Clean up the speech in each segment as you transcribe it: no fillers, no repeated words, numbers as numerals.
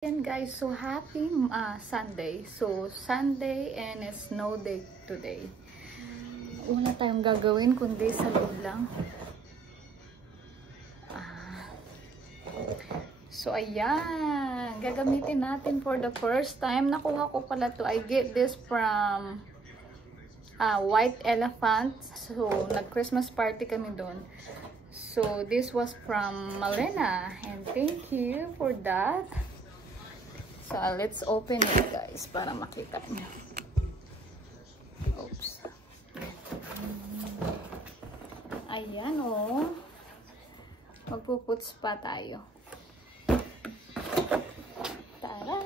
Yan guys, so happy Sunday. So Sunday and it's snow day today. Wala tayong gagawin kundi sa loob lang. So ayan, gagamitin natin for the first time. Nakuha ko pala to. I get this from White Elephant. So nag-Christmas party kami doon. So this was from Malena and thank you for that. So, let's open it guys para makita nyo. Oops. Ayan o. Magpuputs pa tayo. Tara!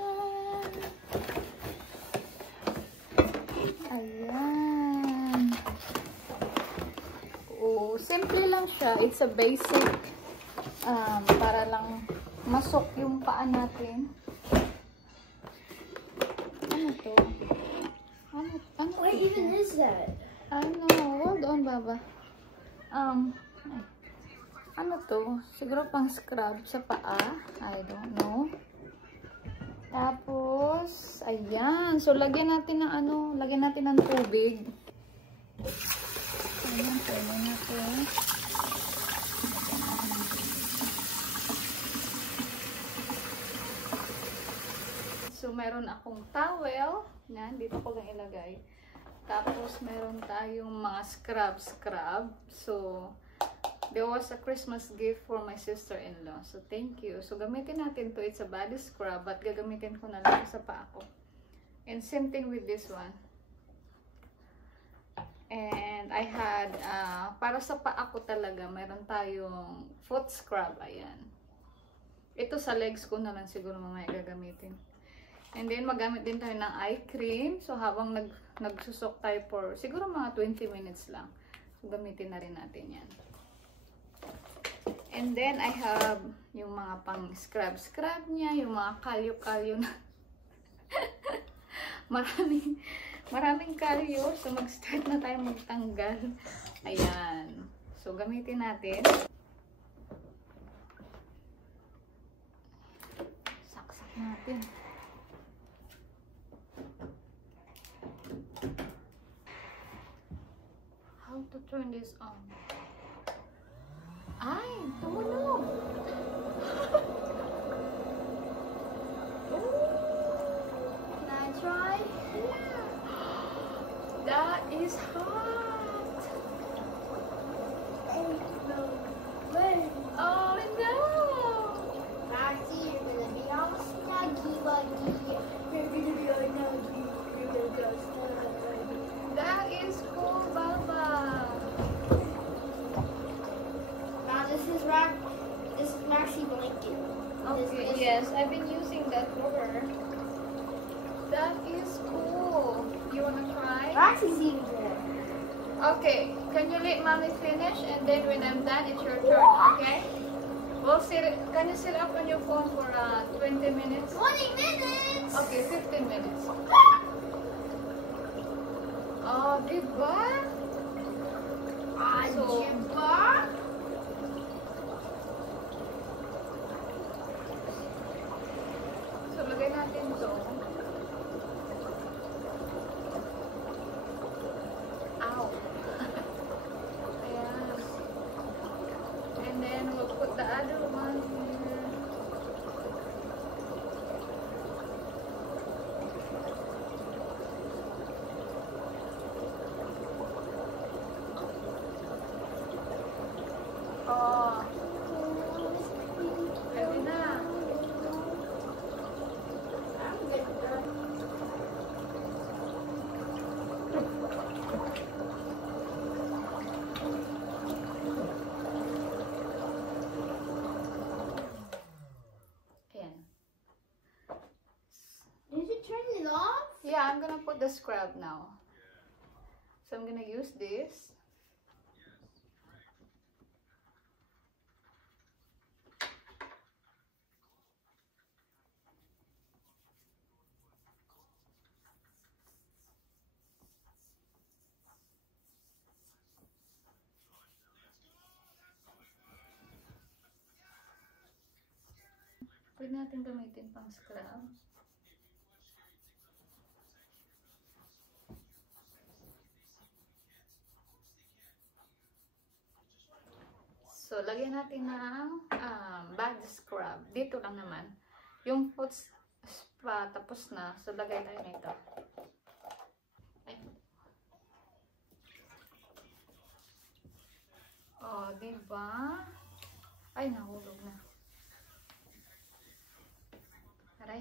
Ayan. Oh, simple lang siya. It's a basic para lang masok yung paa natin. What even is that? Ano? Hold on, Baba. Ano to? Siguro pang scrub sa paa. I don't know. Tapos, ayan. So, lagyan natin ng ano? Lagyan natin ng tubig. Ayan, pwede natin. So, meron akong towel. Yan, dito ko lang ilagay. Tapos, meron tayong mga scrub. So, there was a Christmas gift for my sister-in-law. So, thank you. So, gamitin natin to. It's a body scrub. But, gagamitin ko na lang sa paa ko. And same thing with this one. And, I had, para sa paa ko talaga, meron tayong foot scrub. Ayan. Ito sa legs ko na lang siguro mamaya gagamitin. And then, magamit din tayo ng eye cream. So, habang nagsusok tayo for, siguro mga 20 minutes lang. So, gamitin na rin natin yan. And then, I have yung mga pang scrub niya, yung mga kalyo-kalyo na. maraming kalyo. So, mag-start na tayo magtanggal. Ayan. So, gamitin natin. Saksak natin. How to turn this on? Ay, tumunog! Can I try? Yeah. That is hot! Oh no. Wait. Oh no! Maxie, you're gonna be all snuggy buggy. You're gonna be all nuggy. You're gonna be all snuggy. That is cool, Baba! Now this is Maxie blanket. Okay, yes, I've been using that for her. That is cool. You wanna try? Maxie's even there. Okay, can you let mommy finish and then when I'm done, it's your turn, okay? Well, can you sit up on your phone for 20 minutes? 20 minutes! Okay, 15 minutes. Oh, diba? So, Diba? so lagay natin to. Ow. Ayan. And then we'll put the other one here. Oh, pwede na. Ayan. Did you turn it off? Yeah, I'm gonna put the scrub now. So I'm gonna use this. Pwede natin gamitin pang scrub. So, lagyan natin ng body scrub. Dito lang naman. Yung foot spa, tapos na. So, lagay tayo nito. Ay. Oh, diba? Ay, nahulog na. Aray.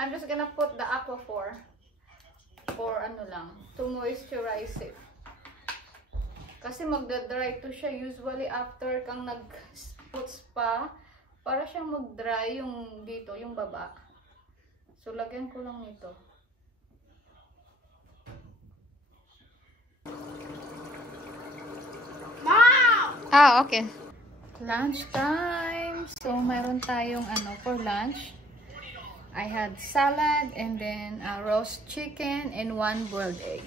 I'm just gonna put the Aquaphor for ano lang, to moisturize it. Kasi magda-dry to siya usually after kang nag-put spa, para siyang mag-dry yung dito, yung baba. So, lagyan ko lang nito. Ah, okay. Lunch time. So, mayroon tayong ano for lunch. I had salad and then roast chicken and 1 boiled egg.